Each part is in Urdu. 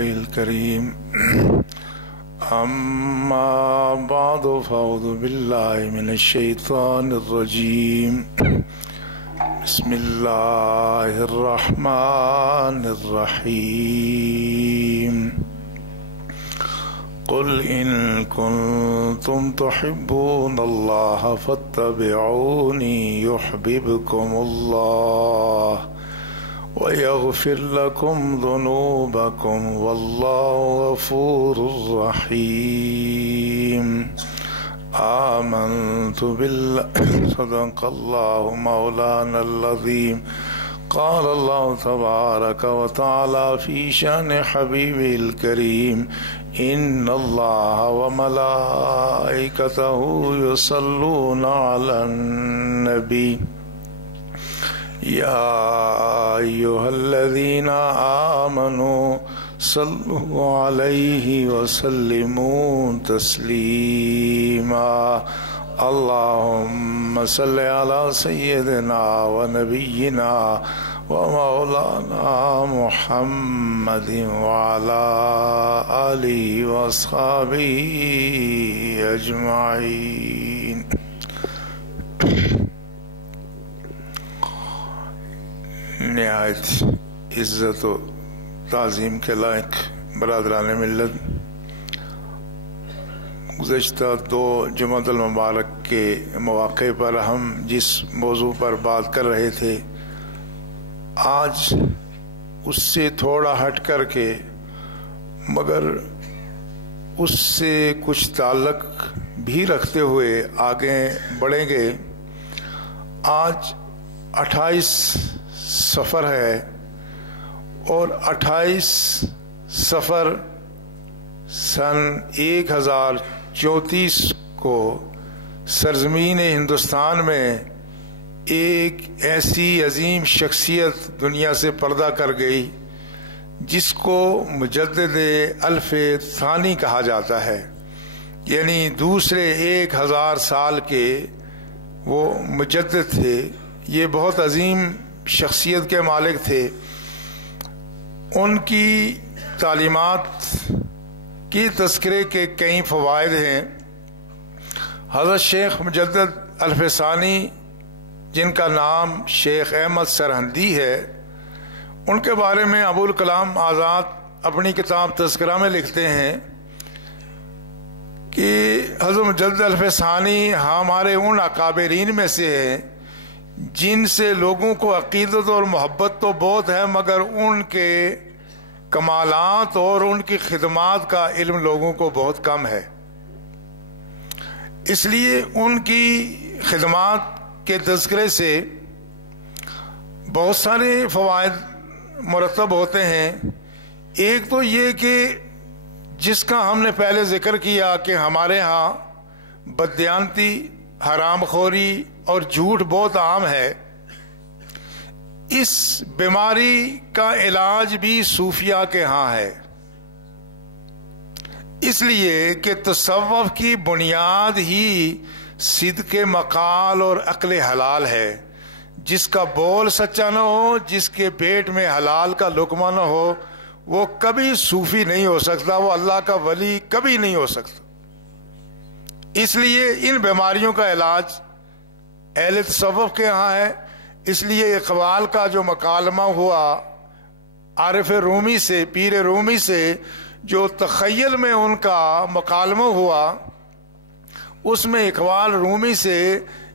الكريم أما بعد فأعوذ بالله من الشيطان الرجيم بسم الله الرحمن الرحيم قل إن كنتم تحبون الله فاتبعوني يحببكم الله ويغفر لكم ذنوبكم والله غفور رحيم آمنت بالله صدق الله مولانا العظيم قال الله تبارك وتعالى في شأن حبيبه الكريم إن الله وملائكته يصلون على النبي يا أيها الذين آمنوا صلوا عليه وسلموا تسليما اللهم صل على سيدنا ونبينا ومولانا محمد وعلى آله وأصحابه أجمعين. نہایت عزت و تعظیم کے لائق برادران ملت، گزشتہ 2 جمعۃ المبارک کے مواقع پر ہم جس موضوع پر بات کر رہے تھے، آج اس سے تھوڑا ہٹ کر کے مگر اس سے کچھ تعلق بھی رکھتے ہوئے آگے بڑھیں گے. آج 28 سفر ہے اور 28 سفر سن 1034 کو سرزمین ہندوستان میں ایک ایسی عظیم شخصیت دنیا سے پردہ کر گئی جس کو مجدد الف ثانی کہا جاتا ہے، یعنی دوسرے 1000 سال کے وہ مجدد تھے. یہ بہت عظیم شخصیت کے مالک تھے. ان کی تعلیمات کی تذکرے کے کئی فوائد ہیں. حضرت شیخ مجدد الف ثانی، جن کا نام شیخ احمد سرہندی ہے، ان کے بارے میں ابوالکلام آزاد اپنی کتاب تذکرہ میں لکھتے ہیں کہ حضرت مجدد الف ثانی ہمارے ان اکابرین میں سے ہیں جن سے لوگوں کو عقیدت اور محبت تو بہت ہے، مگر ان کے کمالات اور ان کی خدمات کا علم لوگوں کو بہت کم ہے. اس لیے ان کی خدمات کے تذکرے سے بہت سارے فوائد مرتب ہوتے ہیں. ایک تو یہ کہ جس کا ہم نے پہلے ذکر کیا کہ ہمارے ہاں بددیانتی، حرام خوری اور جھوٹ بہت عام ہے. اس بیماری کا علاج بھی صوفیاء کے ہاں ہے، اس لیے کہ تصوف کی بنیاد ہی صدق مقال اور عقل حلال ہے. جس کا بول سچا نہ ہو، جس کے پیٹ میں حلال کا لقمہ نہ ہو، وہ کبھی صوفی نہیں ہو سکتا، وہ اللہ کا ولی کبھی نہیں ہو سکتا. اس لیے ان بیماریوں کا علاج اہل تصوف کے ہاں ہے. اس لیے اقبال کا جو مکالمہ ہوا عارف رومی سے، پیر رومی سے، جو تخیل میں ان کا مکالمہ ہوا، اس میں اقبال رومی سے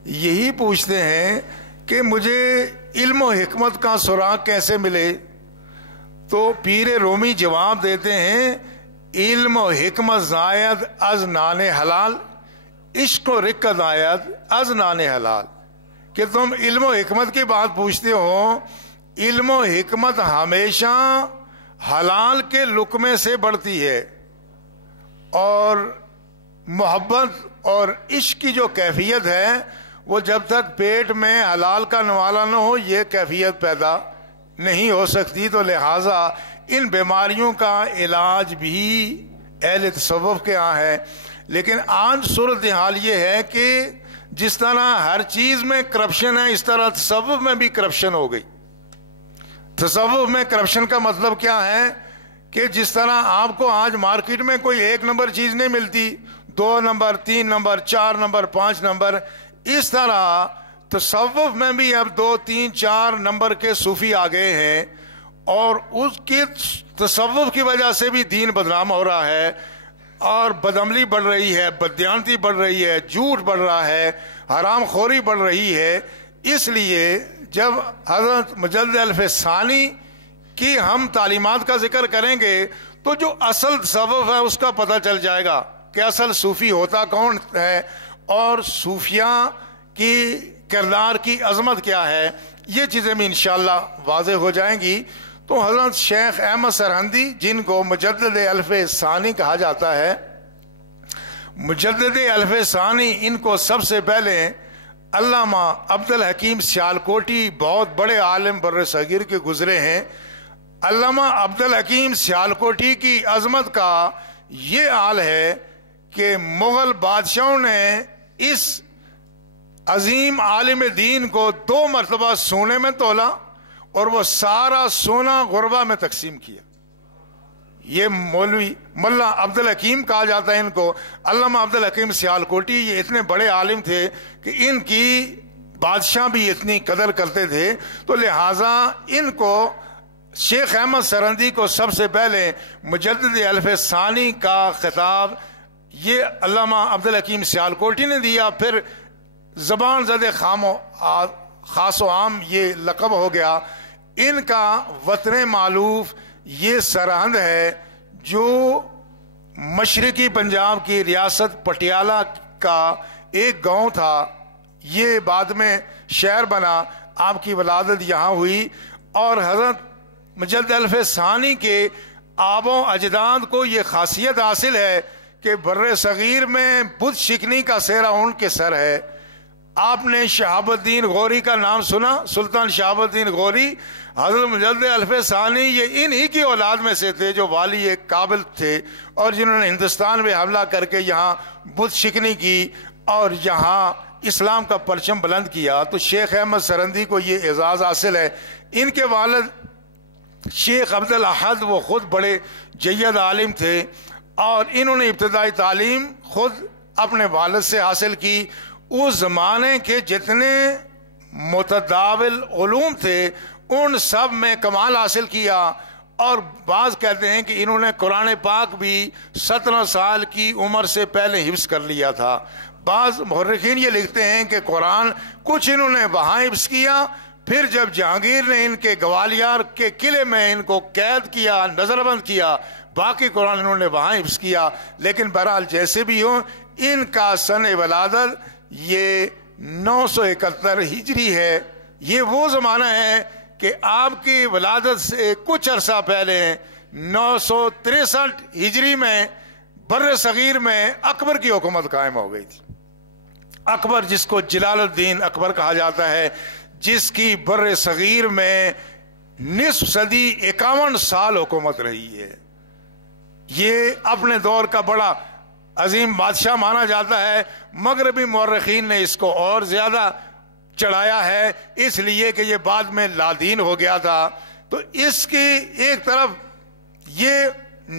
یہی پوچھتے ہیں کہ مجھے علم و حکمت کا سراغ کیسے ملے؟ تو پیر رومی جواب دیتے ہیں، علم و حکمت زائد از نان حلال، عشق و رقت آید از نان حلال. کہ تم علم و حکمت کی بات پوچھتے ہو، علم و حکمت ہمیشہ حلال کے لقمے سے بڑھتی ہے، اور محبت اور عشق کی جو کیفیت ہے وہ جب تک پیٹ میں حلال کا نوالا نہ ہو یہ کیفیت پیدا نہیں ہو سکتی. تو لہٰذا ان بیماریوں کا علاج بھی اہل تصوف کے ہاں ہے. لیکن آج صورتحال یہ ہے کہ جس طرح ہر چیز میں کرپشن ہے، اس طرح تصوف میں بھی کرپشن ہو گئی. تصوف میں کرپشن کا مطلب کیا ہے کہ جس طرح آپ کو آج مارکیٹ میں کوئی 1 نمبر چیز نہیں ملتی، 2 نمبر، 3 نمبر، 4 نمبر، 5 نمبر، اس طرح تصوف میں بھی اب 2، 3، 4 نمبر کے صوفی آ گئے ہیں، اور اس کے تصوف کی وجہ سے بھی دین بدنام ہو رہا ہے، اور بدعملی بڑھ رہی ہے، بددیانتی بڑھ رہی ہے، جھوٹ بڑھ رہا ہے، حرام خوری بڑھ رہی ہے۔ اس لیے جب حضرت مجدد الف ثانی کی ہم تعلیمات کا ذکر کریں گے تو جو اصل تصوف ہے اس کا پتہ چل جائے گا کہ اصل صوفی ہوتا کون ہے، اور صوفیاء کی کردار کی عظمت کیا ہے، یہ چیزیں بھی انشاءاللہ واضح ہو جائیں گی۔ تو حضرت شیخ احمد سرہندی، جن کو مجدد الف ثانی کہا جاتا ہے، مجدد الف ثانی، ان کو سب سے پہلے علامہ عبدالحکیم سیالکوٹی، بہت بڑے عالم بر صغیر کے گزرے ہیں۔ علامہ عبدالحکیم سیالکوٹی کی عظمت کا یہ حال ہے کہ مغل بادشاہوں نے اس عظیم عالم دین کو 2 مرتبہ سونے میں تولا اور وہ سارا سونا غربا میں تقسیم کیا۔ یہ مولوی ملا عبدالحکیم کہا جاتا ہے ان کو، علامہ عبدالحکیم سیالکوٹی، یہ اتنے بڑے عالم تھے کہ ان کی بادشاہ بھی اتنی قدر کرتے تھے، تو لہٰذا ان کو شیخ احمد سرہندی کو سب سے پہلے مجدد الف ثانی کا خطاب یہ علامہ عبدالحکیم سیالکوٹی نے دیا، پھر زبان زد خاص و عام یہ لقب ہو گیا۔ ان کا وطن معلوف یہ سرہند ہے، جو مشرقی پنجاب کی ریاست پٹیالہ کا ایک گاؤں تھا، یہ بعد میں شہر بنا، آپ کی ولادت یہاں ہوئی، اور حضرت مجدد الف ثانی کے آب و اجداد کو یہ خاصیت حاصل ہے کہ بر صغیر میں بت شکنی کا سہرا ان کے سر ہے۔ آپ نے شہاب الدین غوری کا نام سنا، سلطان شہاب الدین غوری، حضرت مجدد الف ثانی یہ انہی کی اولاد میں سے تھے جو والی کابل تھے، اور جنہوں نے ہندوستان میں حملہ کر کے یہاں بت شکنی کی اور یہاں اسلام کا پرچم بلند کیا۔ تو شیخ احمد سرہندی کو یہ اعزاز حاصل ہے۔ ان کے والد شیخ عبدالاحد وہ خود بڑے جید عالم تھے، اور انہوں نے ابتدائی تعلیم خود اپنے والد سے حاصل کی۔ اس زمانے کے جتنے متداول علوم تھے ان سب میں کمال حاصل کیا، اور بعض کہتے ہیں کہ انہوں نے قرآن پاک بھی 17 سال کی عمر سے پہلے حفظ کر لیا تھا۔ بعض مورخین یہ لکھتے ہیں کہ قرآن کچھ انہوں نے وہاں حفظ کیا، پھر جب جہانگیر نے ان کے گوالیار کے قلعے میں ان کو قید کیا، نظر بند کیا، باقی قرآن انہوں نے وہاں حفظ کیا۔ لیکن بہرحال جیسے بھی ہو، ان کا سن ولادت یہ 971 ہجری ہے۔ یہ وہ زمانہ ہے کہ آپ کی ولادت سے کچھ عرصہ پہلے 963 ہجری میں بر صغیر میں اکبر کی حکومت قائم ہو گئی تھی۔ اکبر، جس کو جلال الدین اکبر کہا جاتا ہے، جس کی بر صغیر میں نصف صدی 51 سال حکومت رہی ہے۔ یہ اپنے دور کا بڑا عظیم بادشاہ مانا جاتا ہے۔ مغربی مورخین نے اس کو اور زیادہ چڑھایا ہے، اس لیے کہ یہ بعد میں لادین ہو گیا تھا۔ تو اس کی ایک طرف یہ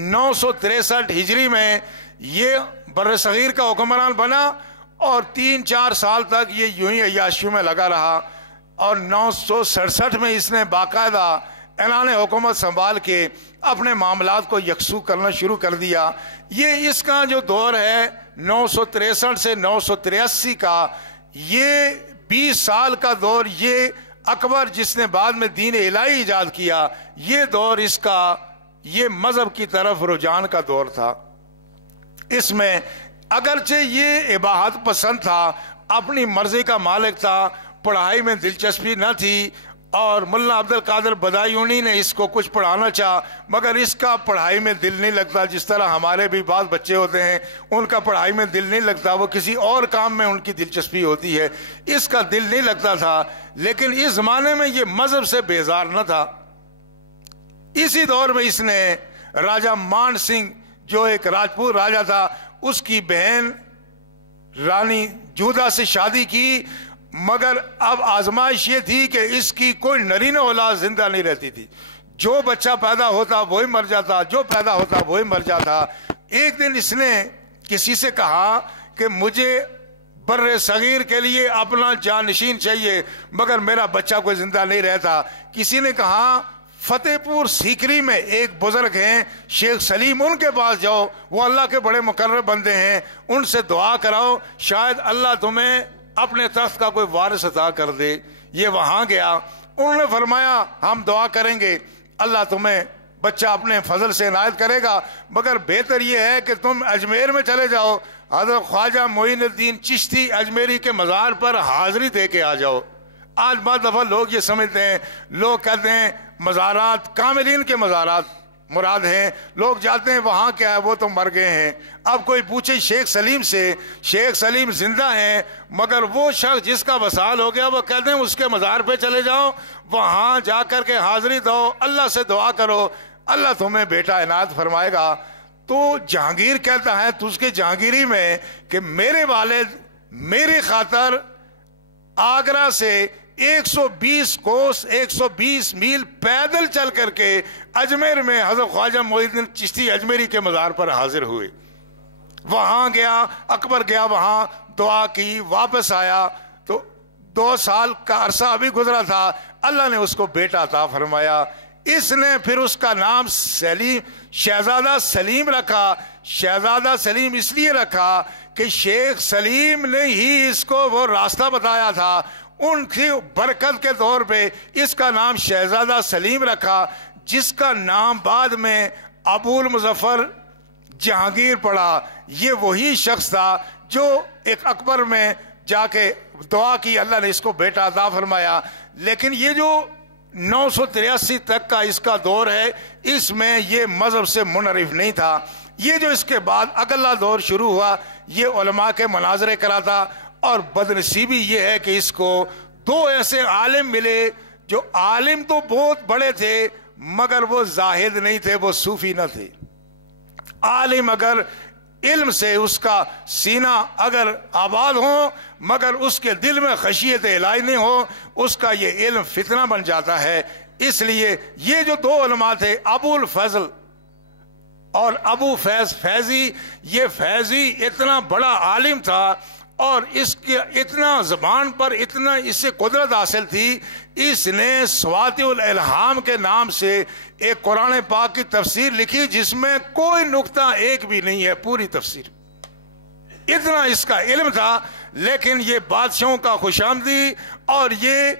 963 ہجری میں یہ بر صغیر کا حکمران بنا، اور 3-4 سال تک یہ یوں ہی عیاشیوں میں لگا رہا، اور 967 میں اس نے باقاعدہ اعلان حکومت سنبھال کے اپنے معاملات کو یکسو کرنا شروع کر دیا۔ یہ اس کا جو دور ہے 963 سے 983 کا، یہ 20 سال کا دور، یہ اکبر جس نے بعد میں دین الہی ایجاد کیا، یہ دور اس کا یہ مذہب کی طرف رجحان کا دور تھا۔ اس میں اگرچہ یہ اباحت پسند تھا، اپنی مرضی کا مالک تھا، پڑھائی میں دلچسپی نہ تھی، اور ملا عبد القادر بدایونی نے اس کو کچھ پڑھانا چاہا، مگر اس کا پڑھائی میں دل نہیں لگتا، جس طرح ہمارے بھی بعض بچے ہوتے ہیں ان کا پڑھائی میں دل نہیں لگتا، وہ کسی اور کام میں ان کی دلچسپی ہوتی ہے، اس کا دل نہیں لگتا تھا۔ لیکن اس زمانے میں یہ مذہب سے بیزار نہ تھا۔ اسی دور میں اس نے راجہ مان سنگھ جو ایک راجپوت راجہ تھا، اس کی بہن رانی جودھا سے شادی کی، مگر اب آزمائش یہ تھی کہ اس کی کوئی نرین اولاد زندہ نہیں رہتی تھی۔ جو بچہ پیدا ہوتا وہی مر جاتا، جو پیدا ہوتا وہی مر جاتا۔ ایک دن اس نے کسی سے کہا کہ مجھے بر صغیر کے لیے اپنا جانشین چاہیے، مگر میرا بچہ کوئی زندہ نہیں رہتا۔ کسی نے کہا فتح پور سیکری میں ایک بزرگ ہیں شیخ سلیم، ان کے پاس جاؤ، وہ اللہ کے بڑے مقرر بندے ہیں، ان سے دعا کراؤ، شاید اللہ تمہیں اپنے تخت کا کوئی وارث عطا کر دے۔ یہ وہاں گیا، انہوں نے فرمایا ہم دعا کریں گے، اللہ تمہیں بچہ اپنے فضل سے عنایت کرے گا، مگر بہتر یہ ہے کہ تم اجمیر میں چلے جاؤ، حضرت خواجہ معین الدین چشتی اجمیری کے مزار پر حاضری دے کے آ جاؤ۔ آج بعض دفعہ لوگ یہ سمجھتے ہیں، لوگ کہتے ہیں مزارات کاملین کے مزارات مراد ہیں، لوگ جاتے ہیں وہاں کیا ہے، وہ تو مر گئے ہیں۔ اب کوئی پوچھے شیخ سلیم سے، شیخ سلیم زندہ ہیں، مگر وہ شخص جس کا وصال ہو گیا وہ کہتے ہیں اس کے مزار پہ چلے جاؤ، وہاں جا کر کے حاضری دو، اللہ سے دعا کرو، اللہ تمہیں بیٹا عنایت فرمائے گا۔ تو جہانگیر کہتا ہے تو اس کے جہانگیری میں کہ میرے والد میری خاطر آگرہ سے 120 کوس 120 میل پیدل چل کر کے اجمیر میں حضرت خواجہ معین الدین چشتی اجمیری کے مزار پر حاضر ہوئے۔ وہاں گیا، اکبر گیا، وہاں دعا کی، واپس آیا تو 2 سال کا عرصہ ابھی گزرا تھا، اللہ نے اس کو بیٹا عطا فرمایا۔ اس نے پھر اس کا نام شہزادہ سلیم رکھا۔ شہزادہ سلیم اس لیے رکھا کہ شیخ سلیم نے ہی اس کو وہ راستہ بتایا تھا، ان کی برکت کے طور پہ اس کا نام شہزادہ سلیم رکھا، جس کا نام بعد میں ابو المظفر جہانگیر پڑا۔ یہ وہی شخص تھا جو ایک اکبر میں جا کے دعا کی، اللہ نے اس کو بیٹا عطا فرمایا۔ لیکن یہ جو 983 تک کا اس کا دور ہے، اس میں یہ مذہب سے منحرف نہیں تھا۔ یہ جو اس کے بعد اگلا دور شروع ہوا، یہ علماء کے مناظرے کراتا، اور بدنصیبی یہ ہے کہ اس کو 2 ایسے عالم ملے جو عالم تو بہت بڑے تھے مگر وہ زاہد نہیں تھے، وہ صوفی نہ تھے۔ عالم اگر علم سے اس کا سینہ اگر آباد ہو مگر اس کے دل میں خشیت الہی نہیں ہو، اس کا یہ علم فتنہ بن جاتا ہے۔ اس لیے یہ جو 2 علماء تھے، ابو الفضل اور ابو فیضی، یہ فیضی اتنا بڑا عالم تھا اور اس کے اتنا زبان پر اتنا اس سے قدرت حاصل تھی، اس نے سواطع الالہام کے نام سے ایک قرآن پاک کی تفسیر لکھی جس میں کوئی نقطہ ایک بھی نہیں ہے، پوری تفسیر۔ اتنا اس کا علم تھا، لیکن یہ بادشاہوں کا خوش آمدی اور یہ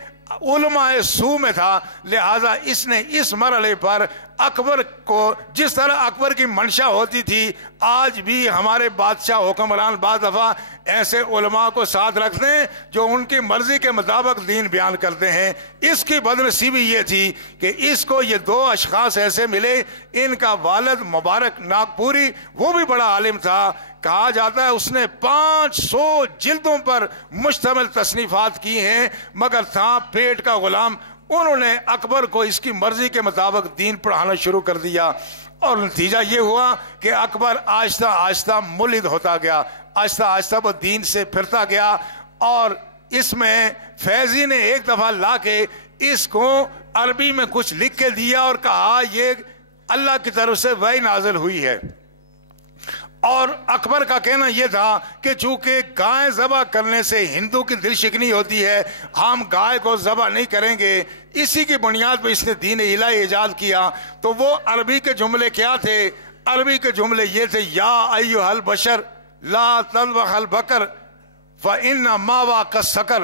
علماء سو میں تھا، لہذا اس نے اس مرحلے پر اکبر کو، جس طرح اکبر کی منشا ہوتی تھی، آج بھی ہمارے بادشاہ حکمران بعض دفعہ ایسے علماء کو ساتھ رکھتے ہیں جو ان کی مرضی کے مطابق دین بیان کرتے ہیں۔ اس کی بدنصیبی یہ تھی کہ اس کو یہ 2 اشخاص ایسے ملے، ان کا والد مبارک ناگپوری وہ بھی بڑا عالم تھا، کہا جاتا ہے اس نے 500 جلدوں پر مشتمل تصنیفات کی ہیں، مگر تھا پیٹ کا غلام۔ انہوں نے اکبر کو اس کی مرضی کے مطابق دین پڑھانا شروع کر دیا، اور نتیجہ یہ ہوا کہ اکبر آہستہ آہستہ ملحد ہوتا گیا، آہستہ آہستہ وہ دین سے پھرتا گیا۔ اور اس میں فیضی نے ایک دفعہ لا کے اس کو عربی میں کچھ لکھ کے دیا اور کہا یہ اللہ کی طرف سے وحی نازل ہوئی ہے۔ اور اکبر کا کہنا یہ تھا کہ چونکہ گائے ذبح کرنے سے ہندو کی دل شکنی ہوتی ہے، ہم گائے کو ذبح نہیں کریں گے، اسی کی بنیاد پہ اس نے دین الہی ایجاد کیا۔ تو وہ عربی کے جملے کیا تھے؟ عربی کے جملے یہ تھے، یا ایھا البشر لا تذبح البقر فإن ماوا کالسکر،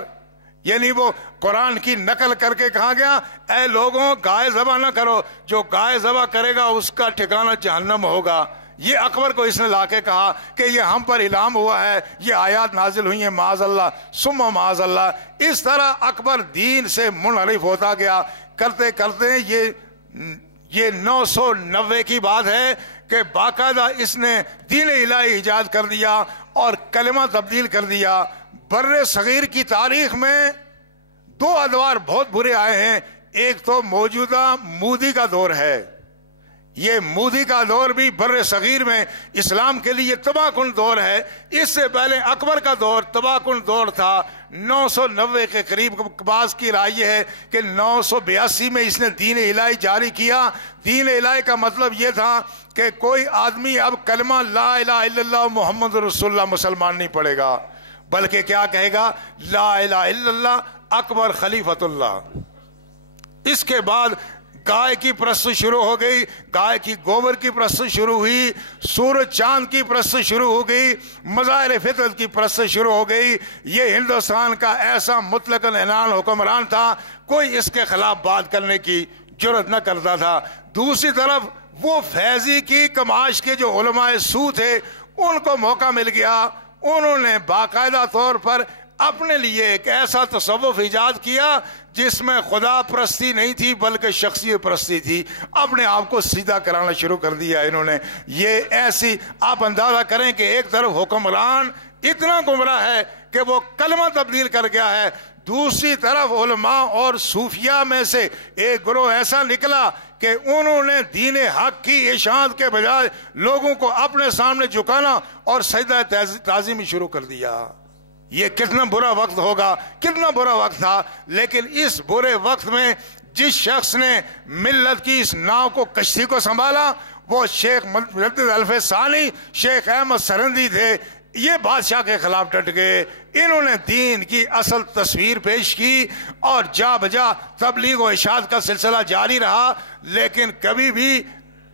یعنی وہ قرآن کی نقل کر کے کہا گیا اے لوگوں گائے ذبح نہ کرو، جو گائے ذبح کرے گا اس کا ٹھکانہ جہنم ہوگا۔ یہ اکبر کو اس نے لا کے کہا کہ یہ ہم پر الہام ہوا ہے، یہ آیات نازل ہوئی ہیں، معاذ اللہ ثم معاذ اللہ۔ اس طرح اکبر دین سے منحرف ہوتا گیا، کرتے کرتے یہ 990 کی بات ہے کہ باقاعدہ اس نے دین الہی ایجاد کر دیا اور کلمہ تبدیل کر دیا۔ بر صغیر کی تاریخ میں 2 ادوار بہت برے آئے ہیں، ایک تو موجودہ مودی کا دور ہے، یہ مودی کا دور بھی بر صغیر میں اسلام کے لیے تباہ کن دور ہے. اس سے پہلے اکبر کا دور تباہ کن دور تھا. 990 کے قریب بعض کی رائے یہ ہے کہ 982 میں اس نے دین الہی جاری کیا. دین الہی کا مطلب یہ تھا کہ کوئی آدمی اب کلمہ لا الہ الا اللہ محمد رسول اللہ مسلمان نہیں پڑھے گا، بلکہ کیا کہے گا؟ لا الہ الا اللہ اکبر خلیفۃ اللہ. اس کے بعد گائے کی پرست شروع ہو گئی، گائے کی گوبر کی پرست شروع ہوئی، سورج چاند کی پرست شروع ہو گئی، مظاہر فطرت کی پرست شروع ہو گئی. یہ ہندوستان کا ایسا مطلق اعلان حکمران تھا، کوئی اس کے خلاف بات کرنے کی جرت نہ کرتا تھا. دوسری طرف وہ فیضی کی کماش کے جو علماء سو تھے ان کو موقع مل گیا، انہوں نے باقاعدہ طور پر اپنے لیے ایک ایسا تصوف ایجاد کیا جس میں خدا پرستی نہیں تھی بلکہ شخصیت پرستی تھی. اپنے آپ کو سیدھا کرانا شروع کر دیا انہوں نے. یہ ایسی آپ اندازہ کریں کہ ایک طرف حکمران اتنا گمراہ ہے کہ وہ کلمہ تبدیل کر گیا ہے، دوسری طرف علماء اور صوفیاء میں سے ایک گروہ ایسا نکلا کہ انہوں نے دین حق کی اشاعت کے بجائے لوگوں کو اپنے سامنے جھکانا اور سجدہ تعظیمی شروع کر دیا. یہ کتنا برا وقت ہوگا، کتنا برا وقت تھا. لیکن اس برے وقت میں جس شخص نے ملت کی اس ناؤ کو، کشتی کو سنبھالا، وہ شیخ مجدد الف ثانی شیخ احمد سرندی تھے. یہ بادشاہ کے خلاف ڈٹ گئے، انہوں نے دین کی اصل تصویر پیش کی اور جا بجا تبلیغ و اشاعت کا سلسلہ جاری رہا. لیکن کبھی بھی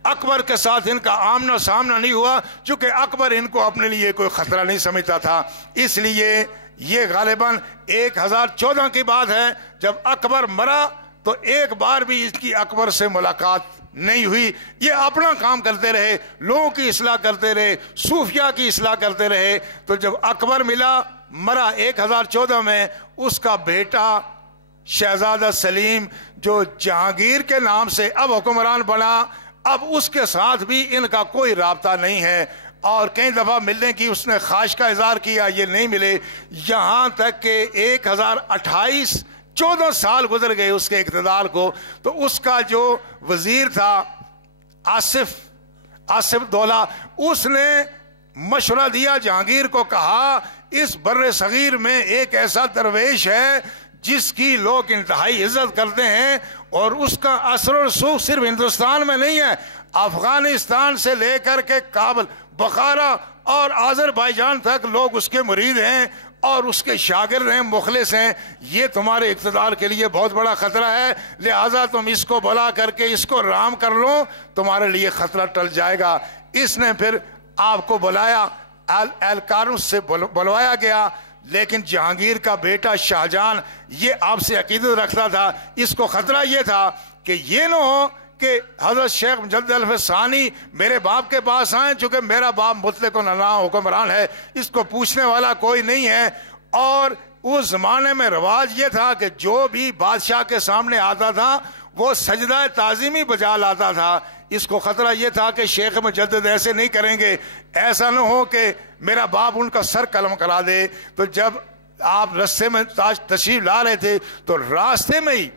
اکبر کے ساتھ ان کا آمنا سامنا نہیں ہوا، چونکہ اکبر ان کو اپنے لیے کوئی خطرہ نہیں سمجھتا تھا. اس لیے یہ غالباً 1014 کی بات ہے جب اکبر مرا تو ایک بار بھی اس کی اکبر سے ملاقات نہیں ہوئی. یہ اپنا کام کرتے رہے، لوگوں کی اصلاح کرتے رہے، صوفیاء کی اصلاح کرتے رہے. تو جب اکبر مرا 1014 میں، اس کا بیٹا شہزادہ سلیم جو جہانگیر کے نام سے اب حکمران بنا، اب اس کے ساتھ بھی ان کا کوئی رابطہ نہیں ہے. اور کئی دفعہ ملنے کی اس نے خواہش کا اظہار کیا، یہ نہیں ملے. یہاں تک کہ 1028 14 سال گزر گئے اس کے اقتدار کو. تو اس کا جو وزیر تھا آصف دولہ، اس نے مشورہ دیا جہانگیر کو، کہا اس بر صغیر میں ایک ایسا درویش ہے جس کی لوگ انتہائی عزت کرتے ہیں اور اس کا اثر و رسوخ صرف ہندوستان میں نہیں ہے، افغانستان سے لے کر کے کابل، بخارا اور آذربائیجان تک لوگ اس کے مرید ہیں اور اس کے شاگرد ہیں، مخلص ہیں. یہ تمہارے اقتدار کے لیے بہت بڑا خطرہ ہے، لہذا تم اس کو بلا کر کے اس کو رام کر لو، تمہارے لیے خطرہ ٹل جائے گا. اس نے پھر آپ کو بلایا، ایلکارنس سے بلوایا گیا. لیکن جہانگیر کا بیٹا شاہجہان یہ آپ سے عقیدت رکھتا تھا. اس کو خطرہ یہ تھا کہ یہ نہ ہو کہ حضرت شیخ مجدد الف ثانی میرے باپ کے پاس آئیں، چونکہ میرا باپ مطلق العنان حکمران ہے، اس کو پوچھنے والا کوئی نہیں ہے. اور اس زمانے میں رواج یہ تھا کہ جو بھی بادشاہ کے سامنے آتا تھا وہ سجدہ تعظیمی بجا لاتا تھا. اس کو خطرہ یہ تھا کہ شیخ مجدد ایسے نہیں کریں گے، ایسا نہ ہو کہ میرا باپ ان کا سر قلم کرا دے. تو جب آپ راستے میں تشریف لا رہے تھے تو راستے میں ہی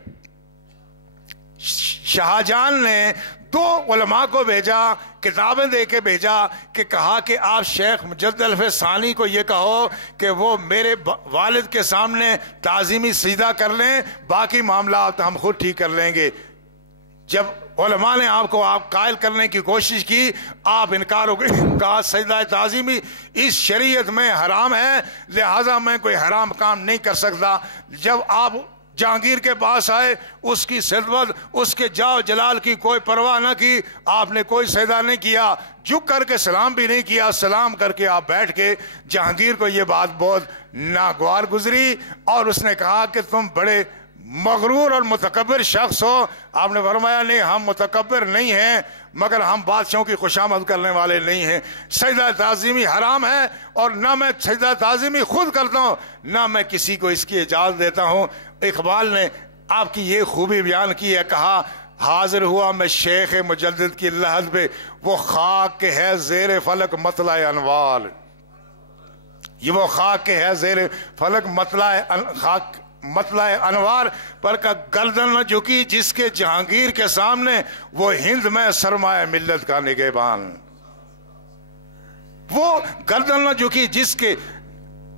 شاہجہان نے 2 علماء کو بھیجا، کتابیں دے کے بھیجا، کہ کہا کہ آپ شیخ مجدد الف ثانی کو یہ کہو کہ وہ میرے والد کے سامنے تعظیمی سجدہ کر لیں، باقی معاملات ہم خود ٹھیک کر لیں گے. جب علماء نے آپ کو قائل کرنے کی کوشش کی، آپ انکار ہو گئے، کہا سجدہ تعظیمی اس شریعت میں حرام ہے، لہذا میں کوئی حرام کام نہیں کر سکتا. جب آپ جہانگیر کے پاس آئے، اس کی صدوت، اس کے جاہ جلال کی کوئی پرواہ نہ کی، آپ نے کوئی سجدہ نہیں کیا، جھک کر کے سلام بھی نہیں کیا. سلام کر کے آپ بیٹھ کے. جہانگیر کو یہ بات بہت ناگوار گزری اور اس نے کہا کہ تم بڑے مغرور اور متکبر شخص ہو. آپ نے فرمایا نہیں، ہم متکبر نہیں ہیں، مگر ہم بادشاہوں کی خوشامد کرنے والے نہیں ہیں. سجدہ تعظیمی حرام ہے اور نہ میں سجدہ تعظیمی خود کرتا ہوں، نہ میں کسی کو اس کی اجازت دیتا ہوں. اقبال نے آپ کی یہ خوبی بیان کی ہے، کہا حاضر ہوا میں شیخ مجدد کی لحد پہ، وہ خاک کے ہے زیر فلک مطلع انوار. یہ وہ خاک کے ہے زیر فلک مطلع خاک مطلع انوار پر کا گردن نہ جھکی جس کے جہانگیر کے سامنے وہ ہند میں سرمایہ ملت کا نگہبان. وہ گردن نہ جھکی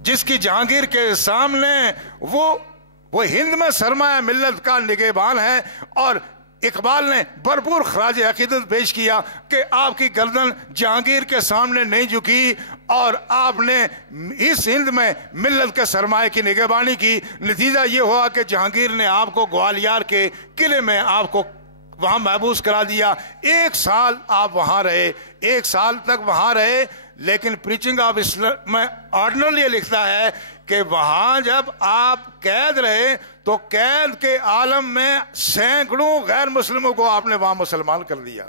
جس کی جہانگیر کے سامنے وہ ہند میں سرمایہ ملت کا نگہبان ہے. اور اقبال نے بھرپور خراج عقیدت پیش کیا کہ آپ کی گردن جہانگیر کے سامنے نہیں جھکی اور آپ نے اس ہند میں ملت کے سرمایہ کی نگہبانی کی. نتیجہ یہ ہوا کہ جہانگیر نے آپ کو گوالیار کے قلعے میں آپ کو وہاں محبوس کرا دیا. 1 سال آپ وہاں رہے, 1 سال تک وہاں رہے. لیکن پریچنگ آف اسلام میں آرڈنل یہ لکھتا ہے کہ وہاں جب آپ قید رہے تو قید کے عالم میں سینکڑوں غیر مسلموں کو آپ نے وہاں مسلمان کر دیا.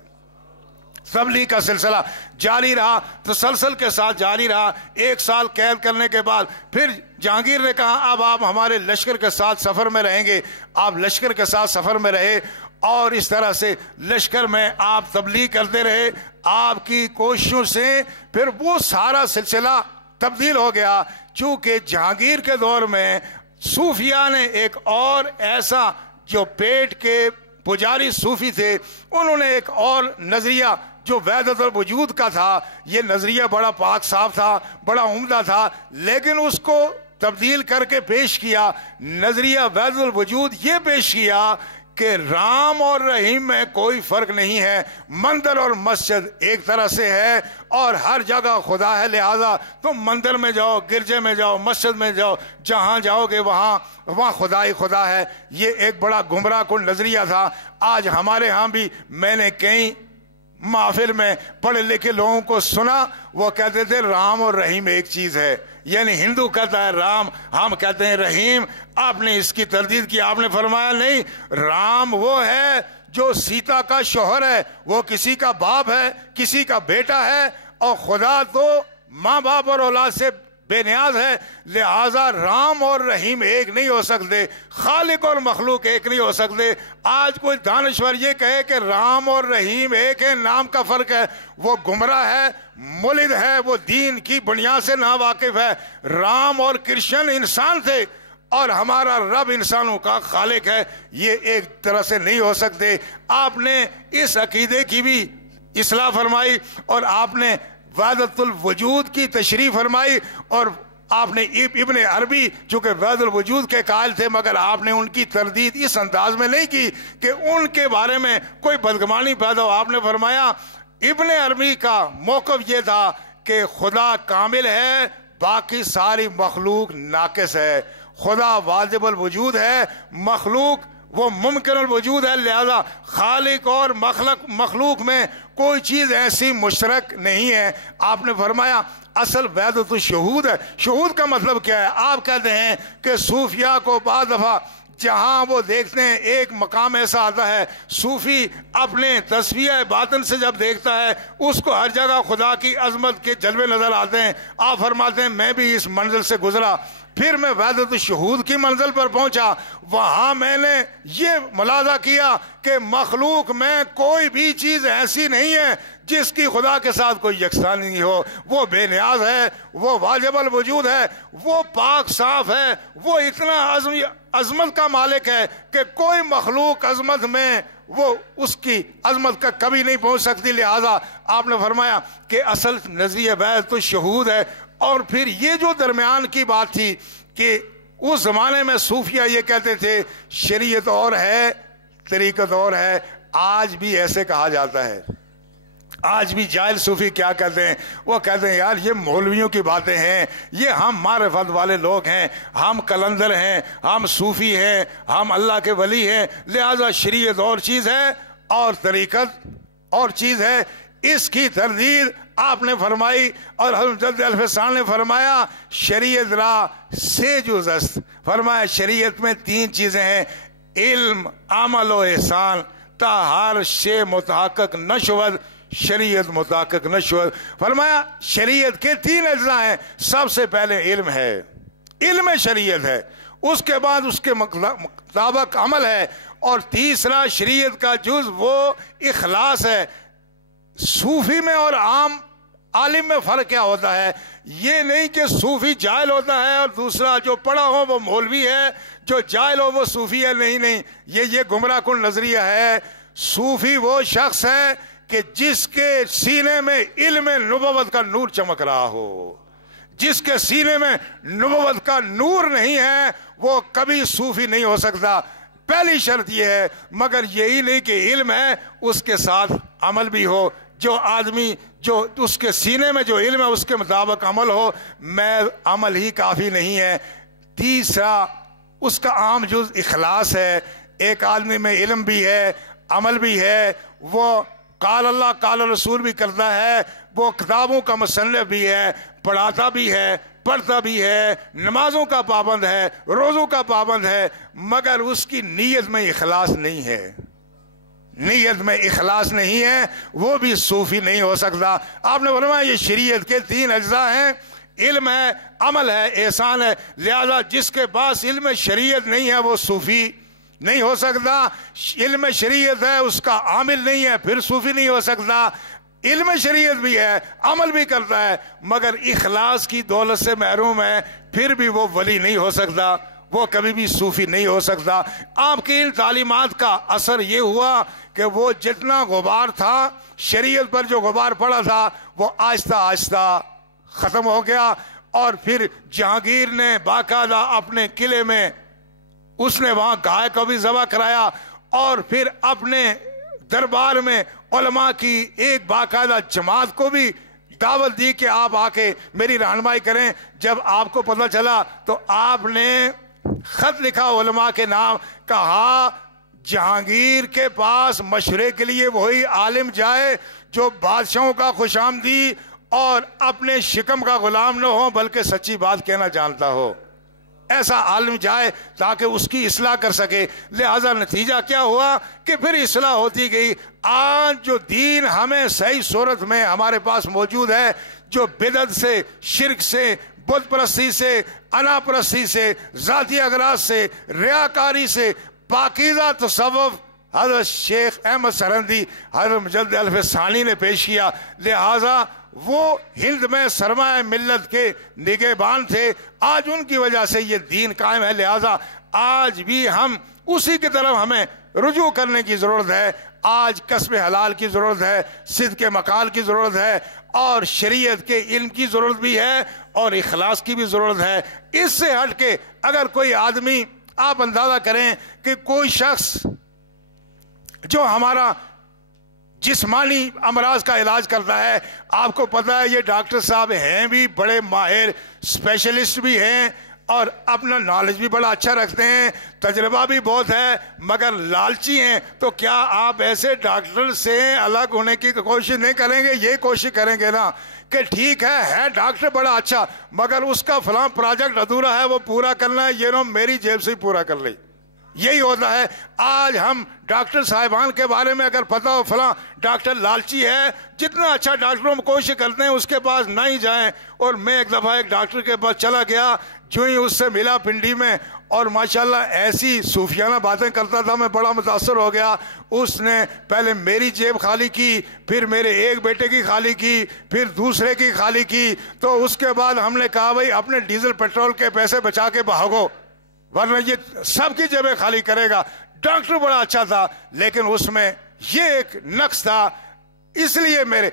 تبلیغ کا سلسلہ جاری رہا, تسلسل کے ساتھ جاری رہا. 1 سال قید کرنے کے بعد پھر جہانگیر نے کہا اب آپ ہمارے لشکر کے ساتھ سفر میں رہیں گے. آپ لشکر کے ساتھ سفر میں رہے اور اس طرح سے لشکر میں آپ تبلیغ کرتے رہے. آپ کی کوششوں سے پھر وہ سارا سلسلہ تبدیل ہو گیا. چونکہ جہانگیر کے دور میں صوفیاء نے ایک اور ایسا, جو پیٹ کے پجاری صوفی تھے, انہوں نے ایک اور نظریہ جو وحدت الوجود کا تھا, یہ نظریہ بڑا پاک صاف تھا, بڑا عمدہ تھا, لیکن اس کو تبدیل کر کے پیش کیا. نظریہ وحدت الوجود یہ پیش کیا کہ رام اور رحیم میں کوئی فرق نہیں ہے, مندر اور مسجد ایک طرح سے ہے اور ہر جگہ خدا ہے. لہذا تم مندر میں جاؤ, گرجے میں جاؤ, مسجد میں جاؤ, جہاں جاؤ گے وہاں خدا ہی خدا ہے. یہ ایک بڑا گمراہ کن نظریہ تھا. آج ہمارے ہاں بھی میں نے کئی محفل میں پڑھے لکھے لوگوں کو سنا, وہ کہتے تھے رام اور رحیم ایک چیز ہے. یعنی ہندو کہتا ہے رام, ہم کہتے ہیں رحیم. آپ نے اس کی تردید کی, آپ نے فرمایا نہیں, رام وہ ہے جو سیتا کا شوہر ہے, وہ کسی کا باپ ہے, کسی کا بیٹا ہے, اور خدا تو ماں باپ اور اولاد سے بے نیاز ہے. لہذا رام اور رحیم ایک نہیں ہو سکتے, خالق اور مخلوق ایک نہیں ہو سکتے. آج کوئی دانشور یہ کہے کہ رام اور رحیم ایک ہے, نام کا فرق ہے, وہ گمراہ ہے, ملد ہے, وہ دین کی بنیاد سے نا واقف ہے. رام اور کرشن انسان تھے اور ہمارا رب انسانوں کا خالق ہے, یہ ایک طرح سے نہیں ہو سکتے. آپ نے اس عقیدے کی بھی اصلاح فرمائی اور آپ نے وحدت الوجود کی تشریح فرمائی. اور آپ نے ابن عربی چونکہ وحدت الوجود کے قائل تھے, مگر آپ نے ان کی تردید اس انداز میں نہیں کی کہ ان کے بارے میں کوئی بدگمانی پیدا ہو. آپ نے فرمایا ابن عربی کا موقف یہ تھا کہ خدا کامل ہے, باقی ساری مخلوق ناقص ہے. خدا واجب الوجود ہے, مخلوق وہ ممکن الوجود ہے. لہذا خالق اور مخلوق میں کوئی چیز ایسی مشترک نہیں ہے. آپ نے فرمایا اصل وحدت الشہود ہے. شہود کا مطلب کیا ہے؟ آپ کہتے ہیں کہ صوفیاء کو بعض دفعہ جہاں وہ دیکھتے ہیں ایک مقام ایسا آتا ہے, صوفی اپنے تصفیہ باطن سے جب دیکھتا ہے اس کو ہر جگہ خدا کی عظمت کے جلوے نظر آتے ہیں. آپ فرماتے ہیں میں بھی اس منزل سے گزرا, پھر میں وحدت الشہود کی منزل پر پہنچا, وہاں میں نے یہ ملاحظہ کیا کہ مخلوق میں کوئی بھی چیز ایسی نہیں ہے جس کی خدا کے ساتھ کوئی یکسانی نہیں ہو. وہ بے نیاز ہے, وہ واجب الوجود ہے, وہ پاک صاف ہے, وہ اتنا عظمت کا مالک ہے کہ کوئی مخلوق عظمت میں وہ اس کی عظمت کا کبھی نہیں پہنچ سکتی. لہذا آپ نے فرمایا کہ اصل نظریہ وحدت الشہود ہے. اور پھر یہ جو درمیان کی بات تھی کہ اس زمانے میں صوفیہ یہ کہتے تھے شریعت اور ہے, طریقت اور ہے. آج بھی ایسے کہا جاتا ہے. آج بھی جاہل صوفی کیا کہتے ہیں؟ وہ کہتے ہیں یار یہ مولویوں کی باتیں ہیں, یہ ہم معرفت والے لوگ ہیں, ہم کلندر ہیں, ہم صوفی ہیں, ہم اللہ کے ولی ہیں, لہذا شریعت اور چیز ہے اور طریقت اور چیز ہے. اس کی تردید آپ نے فرمائی اور حضرت جد الفسان نے فرمایا شریعت را سے جز است. فرمایا شریعت میں 3 چیزیں ہیں, علم, عمل و احسان, تا ہر شے متحقق نہ شود شریعت متحقق نہ شود. فرمایا شریعت کے 3 اجزاء ہیں. سب سے پہلے علم ہے, علم شریعت ہے, اس کے بعد اس کے مطابق عمل ہے, اور تیسرا شریعت کا جز وہ اخلاص ہے. صوفی میں اور عام عالم میں فرق کیا ہوتا ہے؟ یہ نہیں کہ صوفی جاہل ہوتا ہے اور دوسرا جو پڑھا ہو وہ مولوی ہے، جو جاہل ہو وہ صوفی ہے. نہیں، یہ گمراہ کن نظریہ ہے. صوفی وہ شخص ہے کہ جس کے سینے میں علم نبوت کا نور چمک رہا ہو. جس کے سینے میں نبوت کا نور نہیں ہے وہ کبھی صوفی نہیں ہو سکتا. پہلی شرط یہ ہے، مگر یہی نہیں کہ علم ہے اس کے ساتھ عمل بھی ہو. جو آدمی جو اس کے سینے میں جو علم ہے اس کے مطابق عمل ہو، میں عمل ہی کافی نہیں ہے. تیسرا اس کا عام جز اخلاص ہے. ایک آدمی میں علم بھی ہے، عمل بھی ہے، وہ قال اللہ قال رسول بھی کرتا ہے، وہ کتابوں کا مصنف بھی ہے، پڑھاتا بھی ہے، پڑھتا بھی ہے، نمازوں کا پابند ہے، روزوں کا پابند ہے، مگر اس کی نیت میں اخلاص نہیں ہے. نیت میں اخلاص نہیں ہے، وہ بھی صوفی نہیں ہو سکتا. آپ نے فرمایا یہ شریعت کے 3 اجزاء ہیں، علم ہے، عمل ہے، احسان ہے. لہذا جس کے پاس علم شریعت نہیں ہے وہ صوفی نہیں ہو سکتا. علم شریعت ہے اس کا عامل نہیں ہے پھر صوفی نہیں ہو سکتا. علم شریعت بھی ہے، عمل بھی کرتا ہے، مگر اخلاص کی دولت سے محروم ہے، پھر بھی وہ ولی نہیں ہو سکتا، وہ کبھی بھی صوفی نہیں ہو سکتا. آپ کی ان تعلیمات کا اثر یہ ہوا کہ وہ جتنا غبار تھا شریعت پر، جو غبار پڑا تھا وہ آہستہ آہستہ ختم ہو گیا. اور پھر جہانگیر نے باقاعدہ اپنے قلعے میں اس نے وہاں گائے کو بھی ذبح کرایا، اور پھر اپنے دربار میں علماء کی ایک باقاعدہ جماعت کو بھی دعوت دی کہ آپ آ کے میری رہنمائی کریں. جب آپ کو پتہ چلا تو آپ نے خط لکھا علماء کے نام، کہا جہانگیر کے پاس مشورے کے لیے وہی عالم جائے جو بادشاہوں کا خوش آمدی اور اپنے شکم کا غلام نہ ہو بلکہ سچی بات کہنا جانتا ہو. ایسا عالم جائے تاکہ اس کی اصلاح کر سکے. لہذا نتیجہ کیا ہوا کہ پھر اصلاح ہوتی گئی. آج جو دین ہمیں صحیح صورت میں ہمارے پاس موجود ہے، جو بدعت سے، شرک سے، بت پرستی سے، انا پرستی سے، ذاتی اغراض سے، ریاکاری سے، پاکیزہ تصوف حضرت شیخ احمد سرہندی، حضرت مجدد الف ثانی نے پیش کیا. لہذا وہ ہند میں سرمایہ ملت کے نگہبان تھے، آج ان کی وجہ سے یہ دین قائم ہے. لہذا آج بھی ہم اسی کی طرف ہمیں رجوع کرنے کی ضرورت ہے. آج کسب حلال کی ضرورت ہے، صدق مقال کی ضرورت ہے، اور شریعت کے علم کی ضرورت بھی ہے، اور اخلاص کی بھی ضرورت ہے. اس سے ہٹ کے اگر کوئی آدمی، آپ اندازہ کریں کہ کوئی شخص جو ہمارا جسمانی امراض کا علاج کرتا ہے، آپ کو پتہ ہے یہ ڈاکٹر صاحب ہیں بھی بڑے ماہر، اسپیشلسٹ بھی ہیں، اور اپنا نالج بھی بڑا اچھا رکھتے ہیں، تجربہ بھی بہت ہے، مگر لالچی ہیں. تو کیا آپ ایسے ڈاکٹر سے الگ ہونے کی کوشش نہیں کریں گے؟ یہ کوشش کریں گے نا کہ ٹھیک ہے ڈاکٹر بڑا اچھا، مگر اس کا فلاں پروجیکٹ ادھورا ہے وہ پورا کرنا ہے، یہ نو میری جیب سے ہی پورا کر لیں. یہی ہوتا ہے. آج ہم ڈاکٹر صاحبان کے بارے میں اگر پتہ ہو فلاں ڈاکٹر لالچی ہے، جتنا اچھا ڈاکٹروں میں کوشش کرتے ہیں اس کے پاس نہ ہی جائیں. اور میں ایک دفعہ ایک ڈاکٹر کے پاس چلا گیا، جو ہی اس سے ملا پنڈی میں، اور ماشاءاللہ ایسی صوفیانہ باتیں کرتا تھا، میں بڑا متاثر ہو گیا. اس نے پہلے میری جیب خالی کی، پھر میرے ایک بیٹے کی خالی کی، پھر دوسرے کی خالی کی. تو اس کے بعد ہم نے کہا بھائی اپنے ڈیزل پیٹرول کے پیسے بچا کے بھاگو، ورنہ یہ سب کی جیبیں خالی کرے گا. ڈاکٹر بڑا اچھا تھا، لیکن اس میں یہ ایک نقص تھا. اس لیے میرے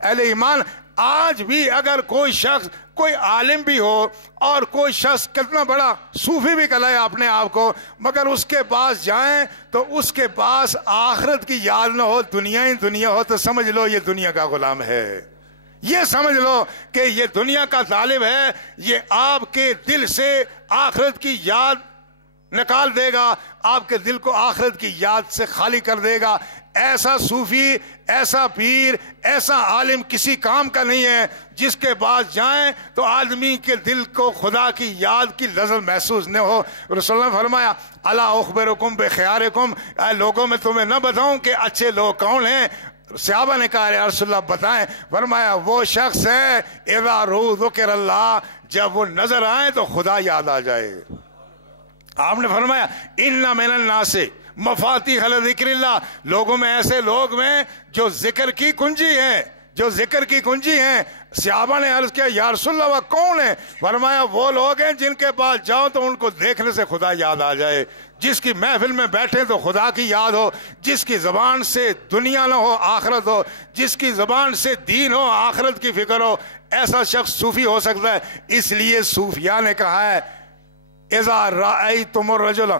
اہل ایمان، آج بھی اگر کوئی شخص، کوئی عالم بھی ہو اور کوئی شخص کتنا بڑا صوفی بھی کہلائے اپنے آپ کو، مگر اس کے پاس جائیں تو اس کے پاس آخرت کی یاد نہ ہو، دنیا ہی دنیا ہو، تو سمجھ لو یہ دنیا کا غلام ہے. یہ سمجھ لو کہ یہ دنیا کا طالب ہے، یہ آپ کے دل سے آخرت کی یاد نکال دے گا، آپ کے دل کو آخرت کی یاد سے خالی کر دے گا. ایسا صوفی، ایسا پیر، ایسا عالم کسی کام کا نہیں ہے جس کے پاس جائیں تو آدمی کے دل کو خدا کی یاد کی لذت محسوس نہ ہو. رسول اللہ نے فرمایا الا اخبرکم بخیارکم، اے لوگوں میں تمہیں نہ بتاؤں کہ اچھے لوگ کون ہیں؟ صحابہ نے کہا یا رسول اللہ بتائیں. فرمایا وہ شخص ہے اذا رؤوا ذکر اللہ، جب وہ نظر آئے تو خدا یاد آ جائے. آپ نے فرمایا ان من الناس مفاتیح لذکر اللہ، لوگوں میں ایسے لوگ ہیں جو ذکر کی کنجی ہیں، جو ذکر کی کنجی ہیں۔ صحابہ نے عرض کیا یا رسول اللہ وہ کون ہے؟ فرمایا وہ لوگ ہیں جن کے پاس جاؤ تو ان کو دیکھنے سے خدا یاد آ جائے، جس کی محفل میں بیٹھے تو خدا کی یاد ہو، جس کی زبان سے دنیا نہ ہو آخرت ہو، جس کی زبان سے دین ہو آخرت کی فکر ہو، ایسا شخص صوفی ہو سکتا ہے۔ اس لیے صوفیاء نے کہا ہے اذا رأیتم الرجل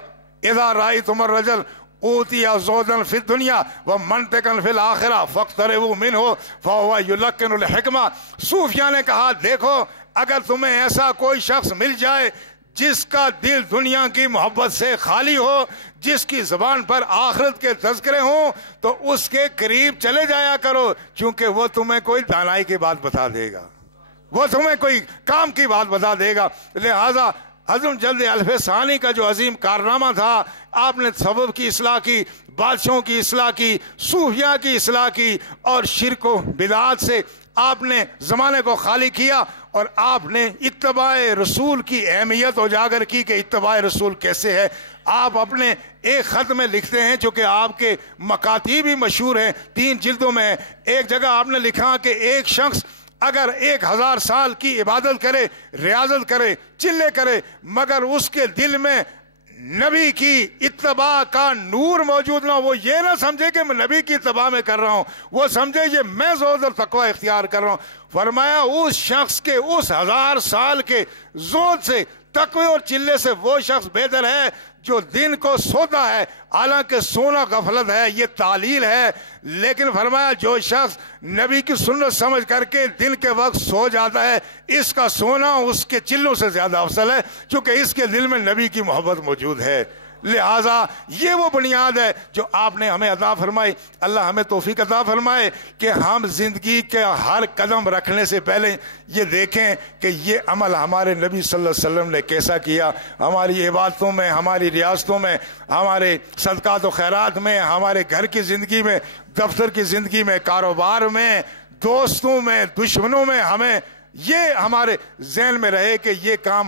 اوتی زہدا فی الدنیا ومنطقا فی الآخرہ فاقتربوا منہ فہو یلقن الحکمہ۔ صوفیاء نے کہا دیکھو اگر تمہیں ایسا کوئی شخص مل جائے جس کا دل دنیا کی محبت سے خالی ہو، جس کی زبان پر آخرت کے تذکرے ہوں، تو اس کے قریب چلے جایا کرو، چونکہ وہ تمہیں کوئی دانائی کی بات بتا دے گا، وہ تمہیں کوئی کام کی بات بتا دے گا۔ لہذا حضرت جلد الف ثانی کا جو عظیم کارنامہ تھا، آپ نے سبب کی اصلاح کی، بادشاہوں کی اصلاح کی، صوفیاء کی اصلاح کی، اور شرک و بدعات سے آپ نے زمانے کو خالی کیا، اور آپ نے اتباع رسول کی اہمیت اجاگر کی کہ اتباع رسول کیسے ہے۔ آپ اپنے ایک خط میں لکھتے ہیں، چونکہ آپ کے مکاتیب بھی مشہور ہیں، 3 جلدوں میں، ایک جگہ آپ نے لکھا کہ ایک شخص اگر 1000 سال کی عبادت کرے، ریاضت کرے، چلے کرے، مگر اس کے دل میں نبی کی اتباع کا نور موجود نہ ہو، وہ یہ نہ سمجھے کہ میں نبی کی اتباع میں کر رہا ہوں، وہ سمجھے یہ میں زہد اور تقوی اختیار کر رہا ہوں۔ فرمایا اس شخص کے اس 1000 سال کے زہد سے، تقوی اور چلے سے وہ شخص بہتر ہے جو دن کو سوتا ہے، حالانکہ سونا غفلت ہے، یہ تعلیل ہے، لیکن فرمایا جو شخص نبی کی سنت سمجھ کر کے دن کے وقت سو جاتا ہے، اس کا سونا اس کے چلوں سے زیادہ افضل ہے، کیونکہ اس کے دل میں نبی کی محبت موجود ہے۔ لہٰذا یہ وہ بنیاد ہے جو آپ نے ہمیں عطا فرمائی۔ اللہ ہمیں توفیق عطا فرمائے کہ ہم زندگی کے ہر قدم رکھنے سے پہلے یہ دیکھیں کہ یہ عمل ہمارے نبی صلی اللہ علیہ وسلم نے کیسا کیا، ہماری عبادتوں میں، ہماری ریاستوں میں، ہمارے صدقات و خیرات میں، ہمارے گھر کی زندگی میں، دفتر کی زندگی میں، کاروبار میں، دوستوں میں، دشمنوں میں، ہمیں یہ ہمارے ذہن میں رہے کہ یہ کام